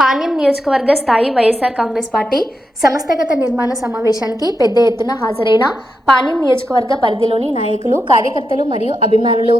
పాణ్యం నియోజకవర్గ స్థాయి వైఎస్ఆర్ కాంగ్రెస్ పార్టీ సంస్థాగత నిర్మాణ సమావేశానికి పెద్ద ఎత్తున హాజరైన పాణ్యం నియోజకవర్గ పరిధిలోని నాయకులు, కార్యకర్తలు మరియు అభిమానులు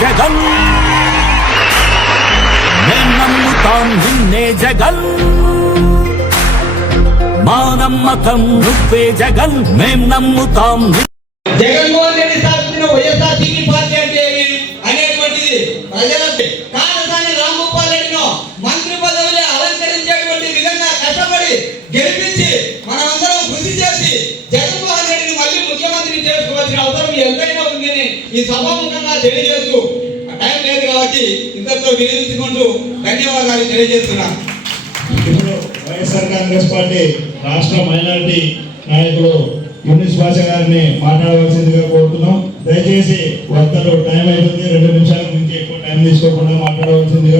జగన్ మేము నమ్ముతాం నిన్నే జగన్ మా నమ్మకం నువ్వే జగన్ మేము నమ్ముతాం. జగన్మోహన్ రెడ్డి స్థాపించిన వైఎస్ఆర్సీపీ పార్టీ అంటే అనేటువంటిది ప్రజలకి కాళసాని రాంగోపాల్ రెడ్డిను మంత్రి పదవిని అలంకరించేటువంటి విధంగా కష్టపడి గెలిపించి మనమందరం కృషి చేసి జగన్మోహన్ రెడ్డిని మళ్ళీ ముఖ్యమంత్రిని చేసుకోవాల్సిన అవసరం ఎంతైనా ఉందని ఈ సభాముఖంగా తెలియజేస్తూ టైం లేదు కాబట్టి ఇంతతో వినియోగించుకుంటూ ధన్యవాదాలు తెలియజేస్తున్నాను. ఇప్పుడు వైఎస్ఆర్ కాంగ్రెస్ పార్టీ రాష్ట్ర మైనారిటీ నాయకులు యూనిస్ భాష గారిని మాట్లాడవలసిందిగా కోరుతున్నాం. దయచేసి వద్దరు టైం అయిపోతుంది, 2 నిమిషాల నుంచి ఎక్కువ టైం తీసుకోకుండా మాట్లాడవలసిందిగా